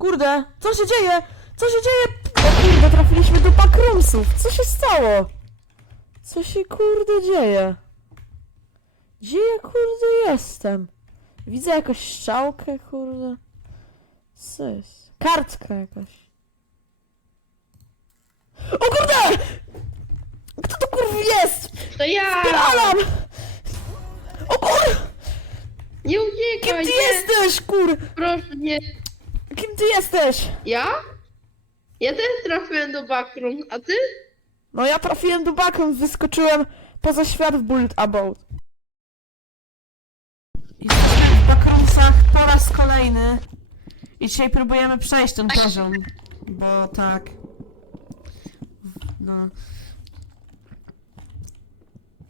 Kurde, co się dzieje? Co się dzieje? O kurde, trafiliśmy do backroomsów. Co się stało? Co się kurde dzieje? Gdzie ja kurde jestem? Widzę jakąś strzałkę, kurde. Co jest? Kartka jakaś. O kurde! Kto to kurwa jest? To ja! Alam! O kurde! Nie Kim uciekaj! ty nie, jesteś, kur? Proszę, nie. Kim ty jesteś? Ja? Ja też trafiłem do backroom, a ty? No ja trafiłem do backroom, wyskoczyłem poza świat w Bullet About. Jesteśmy w backroomsach po raz kolejny. I dzisiaj próbujemy przejść ten poziom. Bo tak. No.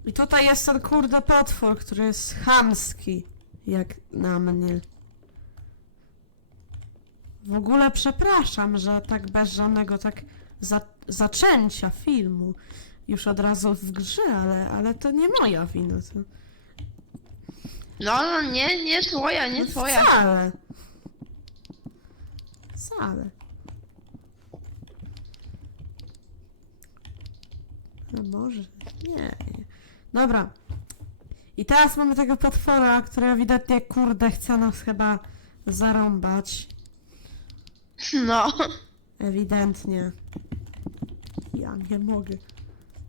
I tutaj jest ten kurde potwór, który jest chamski. Jak na mnie. W ogóle przepraszam, że tak bez żadnego tak za, zaczęcia filmu już od razu w grze, ale, ale to nie moja wina. To... No, no, nie, nie twoja, nie No twoja. Wcale. Wcale. No może. Nie, nie. Dobra. I teraz mamy tego potwora, który ewidentnie kurde chce nas chyba zarąbać. No. Ewidentnie. Ja nie mogę.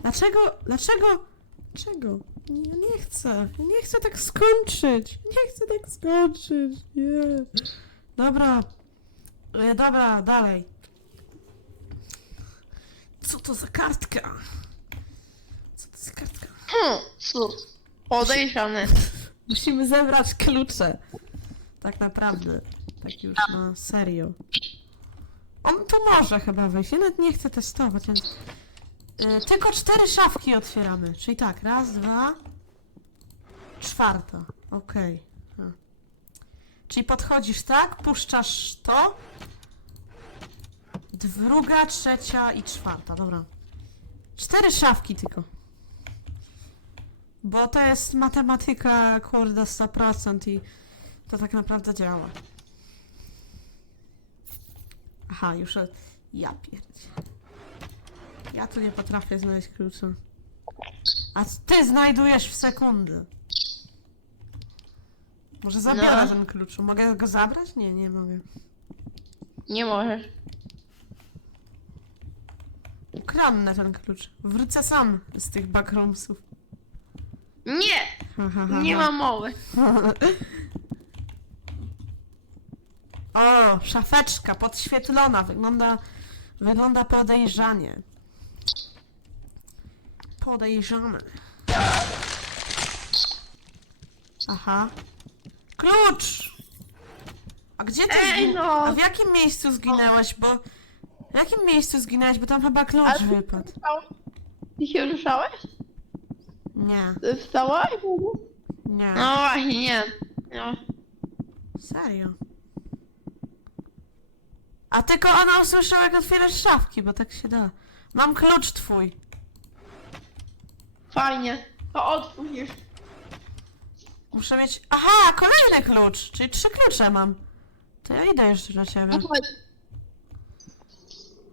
Dlaczego? Dlaczego? Czego? Nie, nie chcę. Nie chcę tak skończyć. Nie chcę tak skończyć. Nie. Dobra. E, dobra, dalej. Co to za kartka? Co to za kartka? Hmm, cóż. Podejrzane. Musimy zebrać klucze. Tak naprawdę. Tak już na serio. On tu może chyba wejść. Ja nawet nie chcę testować, więc... Yy, tylko cztery szafki otwieramy. Czyli tak, raz, dwa... Czwarta. Okej. A. Czyli podchodzisz tak, puszczasz to... Druga, trzecia i czwarta, dobra. Cztery szafki tylko. Bo to jest matematyka, kurde, 100% i to tak naprawdę działa. Aha, już... o- Ja pierdzie. Ja tu nie potrafię znaleźć klucza. A ty znajdujesz w sekundę. Może zabiorę No. ten klucz. Mogę go zabrać? Nie, nie mogę. Nie możesz. Ukradnę ten klucz. Wrócę sam z tych backroomsów. Nie! Ha, ha, ha, Nie ha. ma mowy. O, szafeczka podświetlona. Wygląda, wygląda podejrzanie. Podejrzane. Aha. Klucz! A gdzie ty Ej, zgin- no! A w jakim miejscu zginęłaś, bo... W jakim miejscu zginęłaś, bo tam chyba klucz Ale- wypadł. Ty się ruszałeś? Nie, Ty Wstałaś? nie. No właśnie, nie. No. Serio. A tylko ona usłyszała, jak otwierasz szafki, bo tak się da. Mam klucz twój. Fajnie. To otwórz. Muszę mieć... Aha, kolejny klucz! Czyli trzy klucze mam. To ja idę jeszcze do ciebie. No.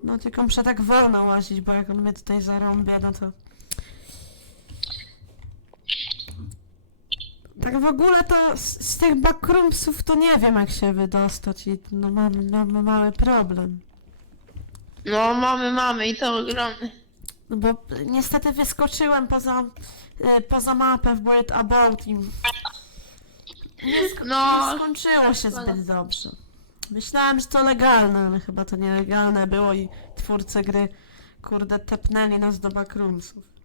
No tylko muszę tak wolno łazić, bo jak on mnie tutaj zarąbie, no to... Tak w ogóle to z, z tych backroomsów to nie wiem jak się wydostać i no mamy, mamy mały problem. No mamy, mamy i to ogromny. No bo niestety wyskoczyłem poza, e, poza mapę w Bullet About i nie, No. nie skończyło się zbyt dobrze. Myślałem, że to legalne, ale chyba to nielegalne było i twórcy gry, kurde, tepnęli nas do backroomsów.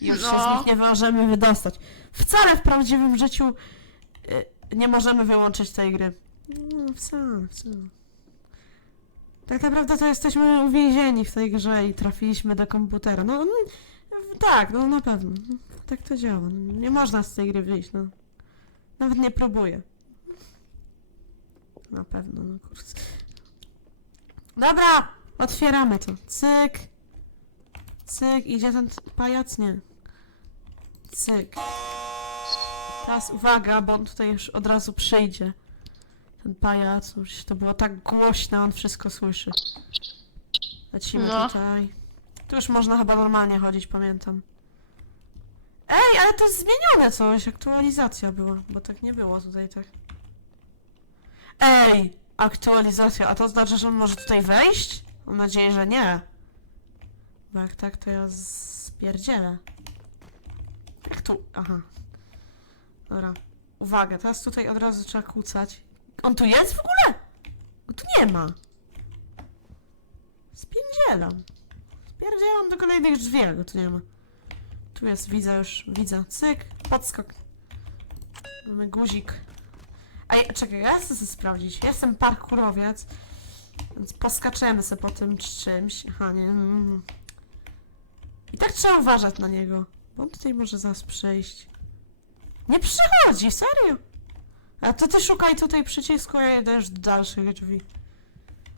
I już się No. z nich nie możemy wydostać. Wcale w prawdziwym życiu e, nie możemy wyłączyć tej gry. No, wcale, wcale. Tak naprawdę to jesteśmy uwięzieni w tej grze i trafiliśmy do komputera. No, no tak, no na pewno. Tak to działa. Nie można z tej gry wyjść, no. Nawet nie próbuję. Na pewno, no kurde. Dobra! Otwieramy to. Cyk. Cyk. Idzie ten pajac? Nie. Cyk. Teraz uwaga, bo on tutaj już od razu przyjdzie. Ten pajac, już to było tak głośne, on wszystko słyszy. Lecimy No. tutaj. Tu już można chyba normalnie chodzić, pamiętam. Ej, ale to jest zmienione coś, aktualizacja była, bo tak nie było tutaj tak. Ej, aktualizacja, a to znaczy, że on może tutaj wejść? Mam nadzieję, że nie. Bo jak tak, to ja spierdzielę. Jak tu? Aha. Dobra. Uwaga, teraz tutaj od razu trzeba kłócać. On tu jest w ogóle? Go tu nie ma. Spierdzielam. Spierdzielam do kolejnych drzwi, ale go tu nie ma. Tu jest, widzę już, widzę. Cyk, podskok. Mamy guzik. Ej, czekaj, ja chcę sobie sprawdzić. Ja jestem parkurowiec, więc poskaczemy sobie po tym czymś. Aha, nie. I tak trzeba uważać na niego, bo on tutaj może zaraz przejść. Nie przychodzi, serio. A to ty szukaj tutaj przycisku, ja idę już do dalszych drzwi.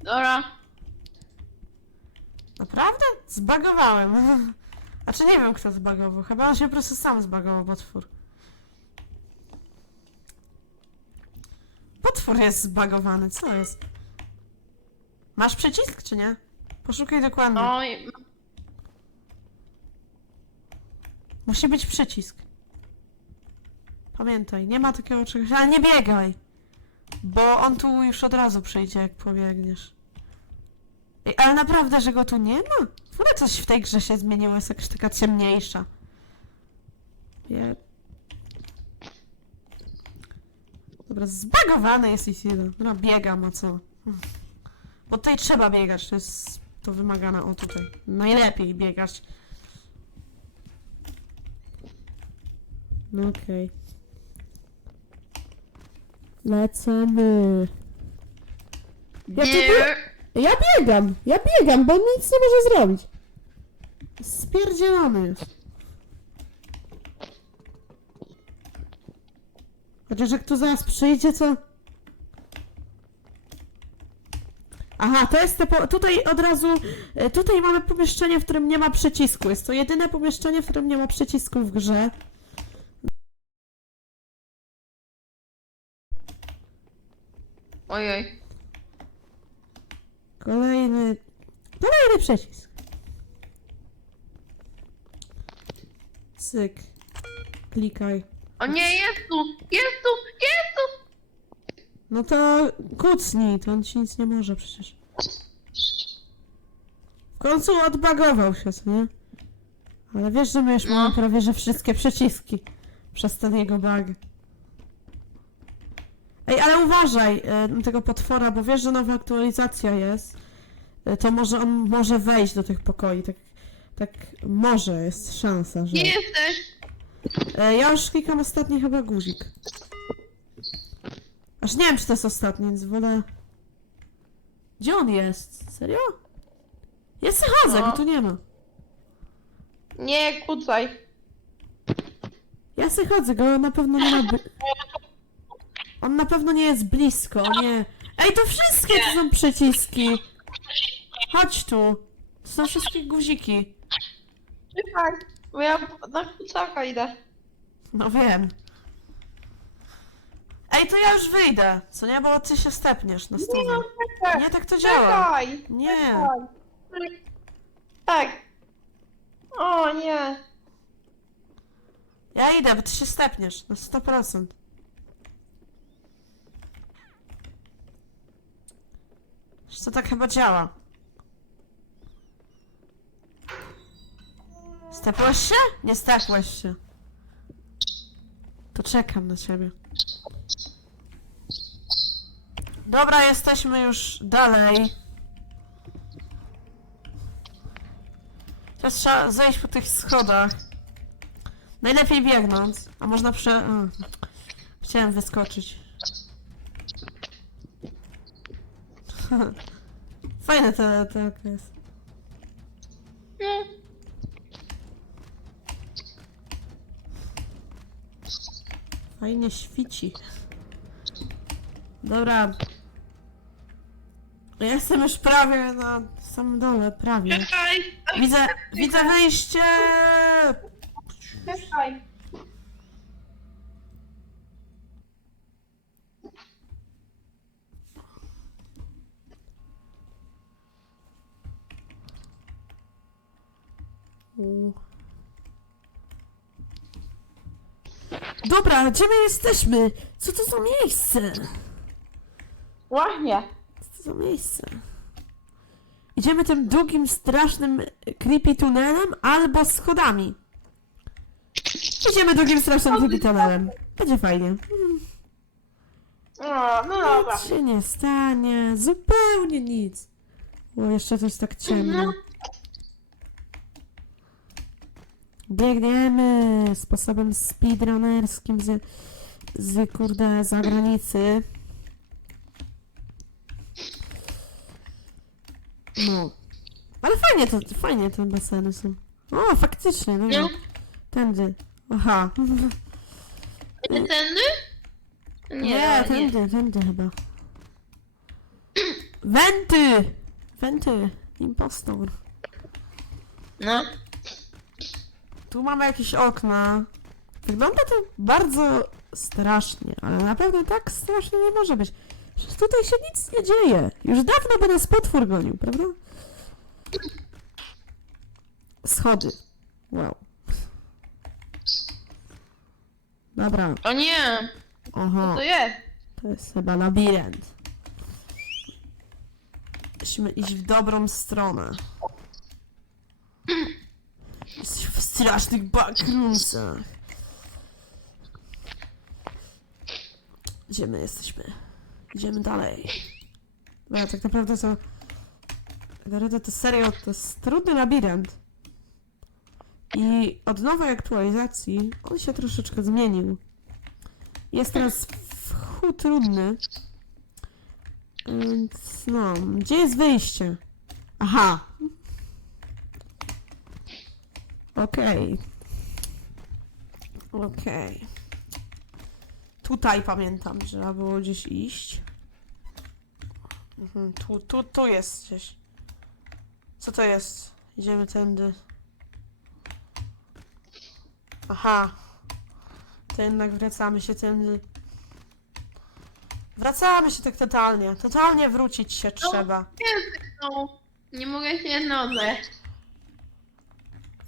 Dobra. Naprawdę? Zbagowałem. A czy nie wiem, kto zbagował. Chyba on się po prostu sam zbagował, potwór. Potwór jest zbagowany, co jest? Masz przycisk, czy nie? Poszukaj dokładnie. Musi być przycisk. Pamiętaj, nie ma takiego czegoś, ale nie biegaj! Bo on tu już od razu przyjdzie, jak pobiegniesz. Ale naprawdę, że go tu nie ma? W ogóle coś w tej grze się zmieniło, jest jakaś taka ciemniejsza. Je... Dobra, zbagowany jest ich jeden. No, biegam, a co? Hmm. Bo tutaj trzeba biegać, to jest... To wymagane, o tutaj. Najlepiej biegać. No okej. Lecimy. Ja tu dear. Ja biegam, ja biegam, bo on nic nie może zrobić. Spierdzielony jest. Chociaż jak tu zaraz przyjdzie, co? Aha, to jest te tutaj od razu, e, tutaj mamy pomieszczenie, w którym nie ma przycisku. Jest to jedyne pomieszczenie, w którym nie ma przycisku w grze. Ojej. Kolejny, kolejny przycisk. Cyk. Klikaj. O nie, jest tu! Jest tu! Jest tu! No to kucnij, to on ci nic nie może przecież. W końcu odbagował się, co nie? Ale wiesz, że my już No. mamy prawie, że wszystkie przyciski przez ten jego bug. Ej, ale uważaj na tego potwora, bo wiesz, że nowa aktualizacja jest. E, to może on może wejść do tych pokoi, tak, tak może jest szansa, że... Gdzie jesteś? E, ja już klikam ostatni chyba guzik. Aż nie wiem, czy to jest ostatni, więc wolę... Gdzie on jest? Serio? Ja se chodzę, No. go tu nie ma. Nie, kucaj. Ja se chodzę, go na pewno nie ma... on na pewno nie jest blisko, nie. Ej, to wszystkie to są przyciski! Chodź tu. To są wszystkie guziki. Czekaj, bo ja na kucaka idę. No wiem. Ej, to ja już wyjdę, co nie? Bo ty się stepniesz na stówę. czekaj. Nie, tak to działa. Czekaj! Nie. Czekaj. Tak. O nie. Ja idę, bo ty się stepniesz na 100%. Wiesz co, tak chyba działa. Stepłeś się? Nie stepłeś się. To czekam na ciebie. Dobra, jesteśmy już dalej. Teraz trzeba zejść po tych schodach. Najlepiej biegnąc, a można prze... Mm. Chciałem wyskoczyć. Fajne to, to jest. No. Fajnie świci. Dobra. Ja jestem już prawie na samym dole, prawie. Czekaj. Widzę, widzę wyjście! Czekaj. U. Dobra, gdzie my jesteśmy? Co to za miejsce? Właśnie. Co to za miejsce? Idziemy tym długim, strasznym, creepy tunelem albo schodami. Idziemy długim, strasznym, creepy tunelem. Będzie fajnie. O, no dobra. Nic się nie stanie. Zupełnie nic. O, jeszcze coś tak ciemno. Biegniemy sposobem speedrunnerskim z, z kurde zagranicy. No. Ale fajnie to, fajnie te baseny są. O, faktycznie, no. No. Tędy. Aha. Nie tędy? Nie, Nie, nie. tędy, tędy chyba. Wenty! Wenty! Impostor. No. Tu mamy jakieś okna. Wygląda to bardzo strasznie, ale na pewno tak strasznie nie może być. Przecież tutaj się nic nie dzieje. Już dawno by nas potwór gonił, prawda? Schody. Wow. Dobra, O nie, oho. to jest. To jest chyba labirynt. Musimy iść w dobrą stronę. Jesteś w strasznych backroomsach. Gdzie my jesteśmy? Idziemy dalej. No, tak naprawdę to... Tak naprawdę to serio, to jest trudny labirynt. I od nowej aktualizacji on się troszeczkę zmienił. Jest teraz w chuj trudny. Więc no, gdzie jest wyjście? Aha. Okej. Okej. Tutaj pamiętam, że trzeba było gdzieś iść. Mhm, tu, tu, tu jest gdzieś. Co to jest? Idziemy tędy. Aha. To jednak wracamy się tędy. Wracamy się tak totalnie. Totalnie wrócić się trzeba. No. Nie mogę się jednoczyć.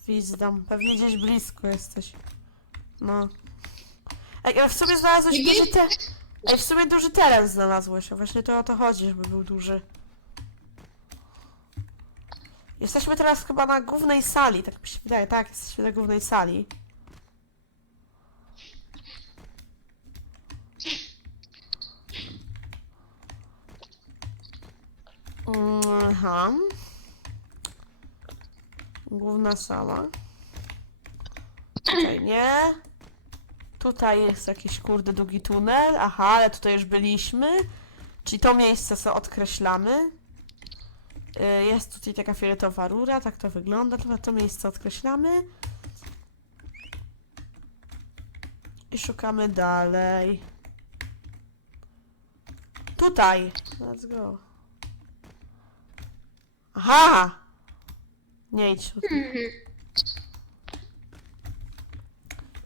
Wizdam. Pewnie gdzieś blisko jesteś. No. Ej, ale w sumie znalazłeś duży te... Ej, w sumie duży teren znalazłeś. A właśnie to o to chodzi, żeby był duży. Jesteśmy teraz chyba na głównej sali, tak mi się wydaje. Tak, jesteśmy na głównej sali. Mm, Aha. Główna sala. Tutaj nie. Tutaj jest jakiś kurde długi tunel. Aha, ale tutaj już byliśmy. Czyli to miejsce sobie odkreślamy. Y, Jest tutaj taka fioletowa rura, tak to wygląda. To, to miejsce odkreślamy. I szukamy dalej. Tutaj. Let's go. Aha! Nie idź tutaj.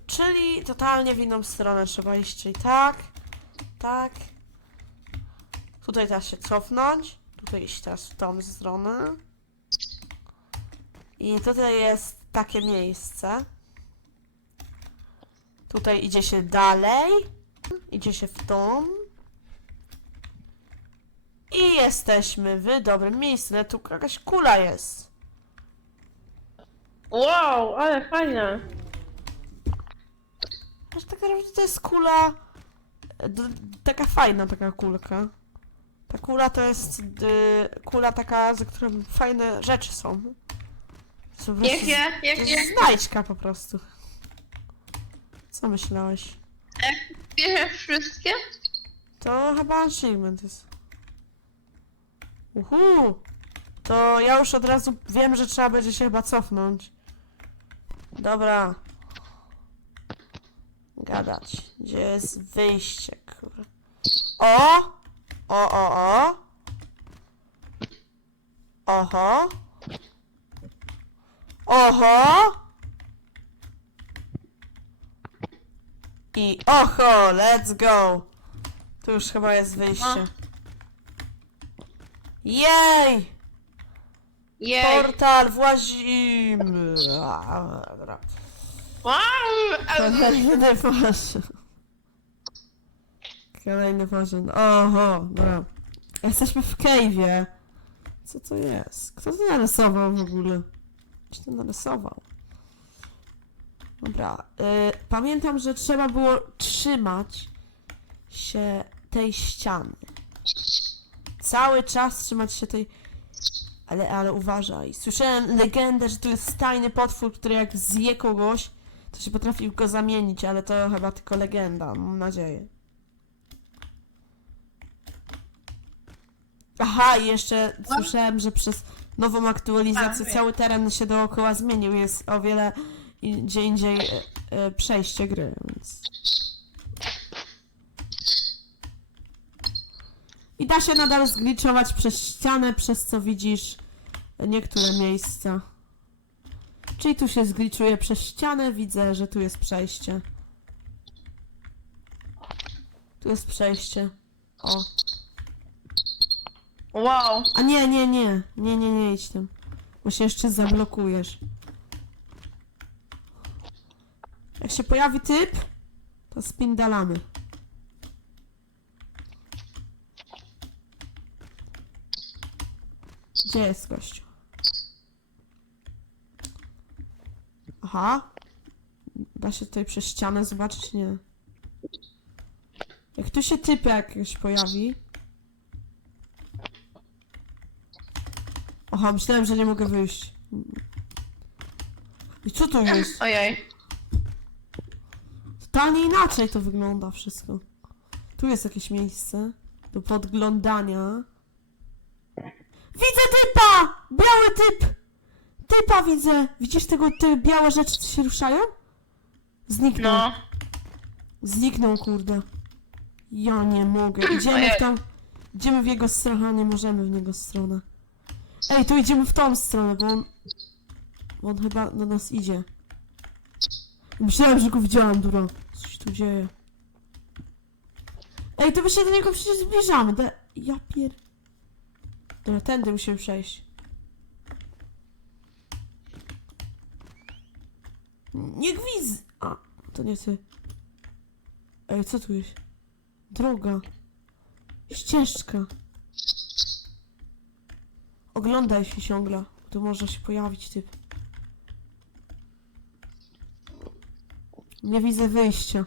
Czyli totalnie w inną stronę trzeba iść, czyli tak, tak. Tutaj teraz się cofnąć. Tutaj iść teraz w tą stronę. I tutaj jest takie miejsce. Tutaj idzie się dalej. Idzie się w tą. I jesteśmy w dobrym miejscu. Ale tu jakaś kula jest. Wow, ale fajne. Aż tak naprawdę to jest kula. d- Taka fajna taka kulka. Ta kula to jest kula taka, za którą fajne rzeczy są. Jakie? z- to Jakie? jest Znajdźka po prostu. Co myślałeś? Bierzesz wszystkie? To chyba achievement jest. Uhu! To ja już od razu wiem, że trzeba będzie się chyba cofnąć. Dobra. Gadać. Gdzie jest wyjście, kurwa? O! O, o, o! Oho! Oho! I oho! Let's go! Tu już chyba jest wyjście. Jej! Jej. Portal, włazimy! Dobra. Kolejny poziom. Kolejny poziom. Oho, dobra. Jesteśmy w cave'ie. Co to jest? Kto to narysował w ogóle? Czy to narysował? Dobra. Y, pamiętam, że trzeba było trzymać się tej ściany. Cały czas trzymać się tej... Ale, ale uważaj. Słyszałem legendę, że tu jest tajny potwór, który jak zje kogoś, to się potrafi go zamienić, ale to chyba tylko legenda, mam nadzieję. Aha, i jeszcze słyszałem, że przez nową aktualizację wiem. cały teren się dookoła zmienił. Jest o wiele gdzie indziej e, e, przejście gry, więc... I da się nadal zgliczować przez ścianę, przez co widzisz niektóre miejsca. Czyli tu się zgliczuje przez ścianę, widzę, że tu jest przejście. Tu jest przejście. O. wow. A nie, nie, nie. Nie, nie, nie idź tam. Bo się jeszcze zablokujesz. Jak się pojawi typ, to spindalamy. Gdzie jest gościu? Aha. Da się tutaj przez ścianę zobaczyć? Nie. Jak tu się typ jakiś pojawi. Aha, myślałem, że nie mogę wyjść. I co tu jest? Ojej. Totalnie inaczej to wygląda wszystko. Tu jest jakieś miejsce do podglądania. Widzę typa! Biały typ! Typa widzę! Widzisz tego, te białe rzeczy, co się ruszają? Zniknął. No. Zniknął, kurde. Ja nie mogę. Idziemy Ojej. w tam... Idziemy w jego stronę, a nie możemy w niego stronę. Ej, tu idziemy w tą stronę, bo on... bo On chyba do nas idzie. Myślałem, że go widziałem, dura. Co się tu dzieje? Ej, to my się do niego przecież zbliżamy. Da... Ja pier... Dobra, tędy musimy przejść. Nie gwizd... A, to nie ty. Ej, co tu jest? Droga. Ścieżka. Oglądaj się ciągle. Tu może się pojawić typ. Nie widzę wyjścia.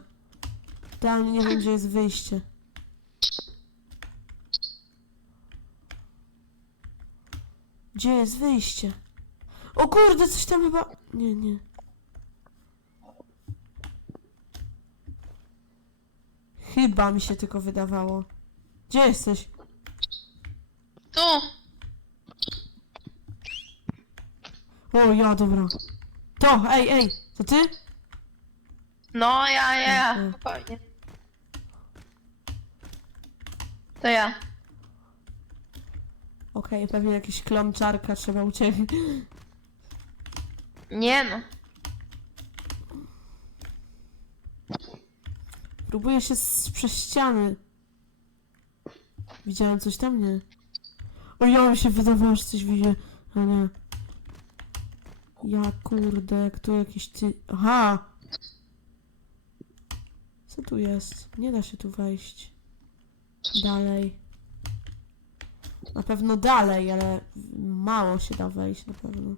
Totalnie nie wiem, gdzie jest wyjście. Gdzie jest wyjście? O kurde, coś tam chyba... Nie, nie. Chyba mi się tylko wydawało. Gdzie jesteś? Tu. O, ja, dobra. To, ej, ej, to ty? No, ja, ja, ja. Spokojnie. To ja. Okej, pewnie jakiś klomczarka trzeba uciekać. Nie no. Próbuję się z, przez ściany. Widziałem coś tam? Nie. O, ja mi się wydawało, że coś widzę. A nie. Ja kurde, jak tu jakiś ty... Aha! Co tu jest? Nie da się tu wejść. Dalej. Na pewno dalej, ale mało się da wejść na pewno.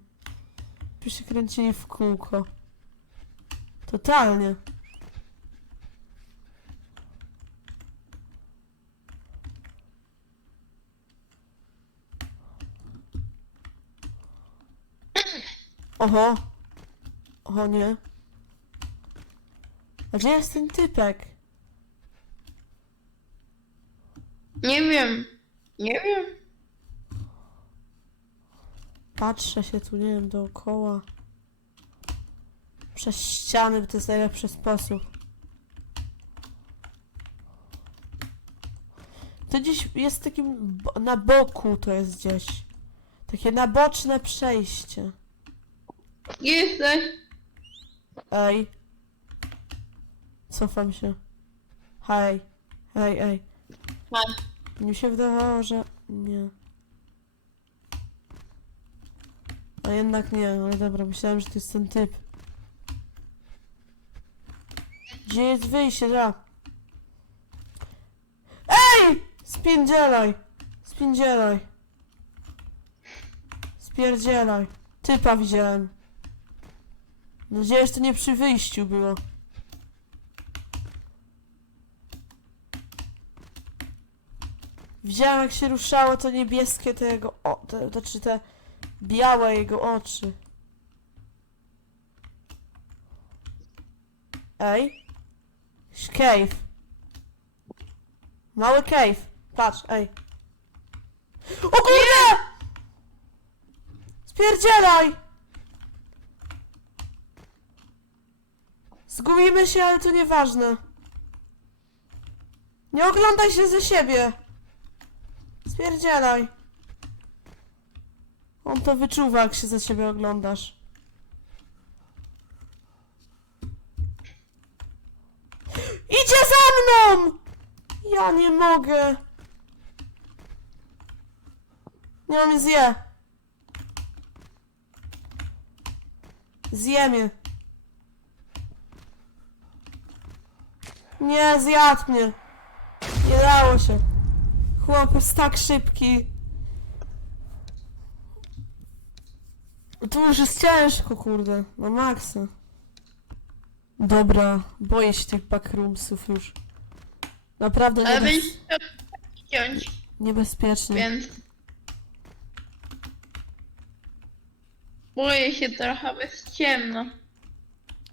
Kręcili w kółko. Totalnie. Oho. Oho, nie. A gdzie jest ten typek? Nie wiem. Nie wiem. Patrzę się tu, nie wiem, dookoła. Przez ściany, bo to jest najlepszy sposób. To gdzieś jest takim... Bo na boku to jest gdzieś. Takie naboczne przejście. Gdzie jesteś? Ej. Cofam się. Hej. Hej, ej. Hej. Mi się wydawało, że... Nie. A jednak nie, ale dobra, myślałem, że to jest ten typ. Gdzie jest wyjście, da? Ej! Spierdzielaj! Spierdzielaj! Spierdzielaj! Typa widziałem. Nadzieję, że to nie przy wyjściu było. Widziałem jak się ruszało to niebieskie te jego o, te, to czy te białe jego oczy. Ej. Cave. Mały cave. Patrz, ej. O kurde! Spierdzielaj! Zgubimy się, ale to nieważne. Nie oglądaj się ze siebie. Spierdzielaj. On to wyczuwa, jak się za ciebie oglądasz. Idzie za mną! Ja nie mogę. Nie on mnie zje. Zje mnie. Nie, zjadł mnie. Nie dało się. Chłop jest tak szybki. To już jest ciężko, kurde. Na maksa. Dobra, boję się tych backroomsów już. Naprawdę Ale niebez... będziesz chciał ciąć, niebezpiecznie. więc... Boję się trochę, bo jest ciemno.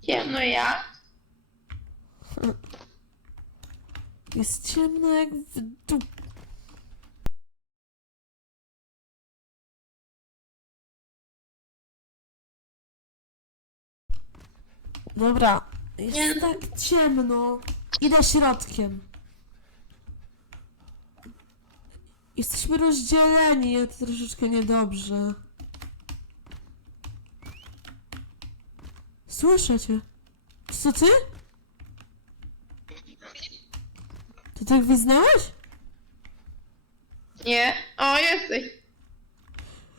Ciemno ja. Jest ciemno jak w dup... Dobra, jest Nie. tak ciemno. Idę środkiem. Jesteśmy rozdzieleni, a to troszeczkę niedobrze. Słyszę cię. Czy to ty? Ty tak gwiznąłeś? Nie. O, jesteś.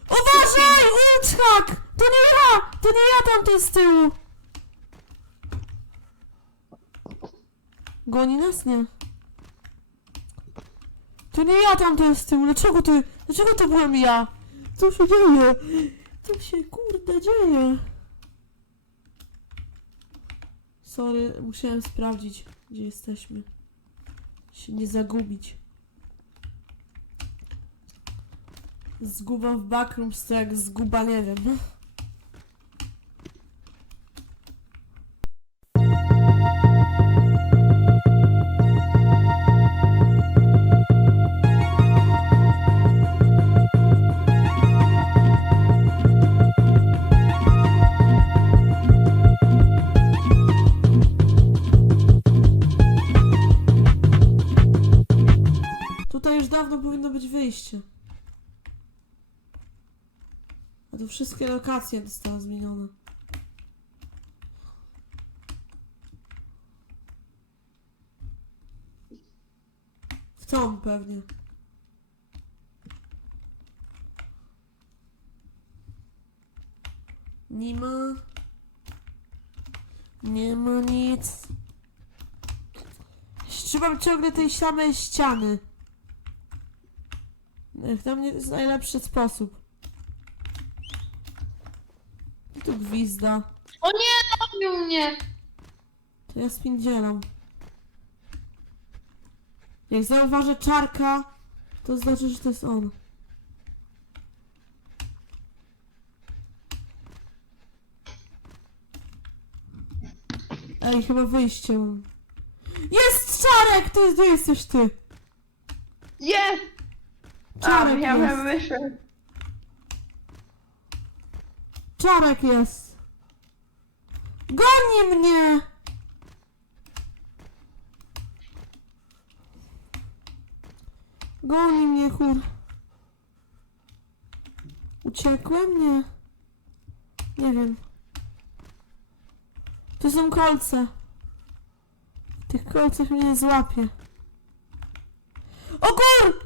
Uważaj! Uczak! To nie ja! To nie ja tamten z tyłu! Goni nas? Nie. To nie ja tamten z tyłu. Dlaczego ty? Dlaczego to byłem ja? Co się dzieje? Co się kurde dzieje? Sorry, musiałem sprawdzić, gdzie jesteśmy. Się nie zagubić. Zguba w backrooms to jak zguba, nie wiem. Być wyjście. A tu wszystkie lokacje zostały zmienione. W tą pewnie. Nie ma. Nie ma nic. Trzymam ciągle tej samej ściany. Dla mnie to jest najlepszy sposób. Tu gwizda. O nie, dobił mnie. To ja spindzielam. Jak zauważę czarka, to znaczy, że to jest on. Ej, chyba wyjście. Jest czarek! To jest, to jesteś ty! Jest. Czarek ja jest! wyszedł. Czarek jest! Goni mnie! Goni mnie, kur... Uciekłem? Nie. Nie wiem. To są kolce. Tych kolcach mnie złapie. O kur!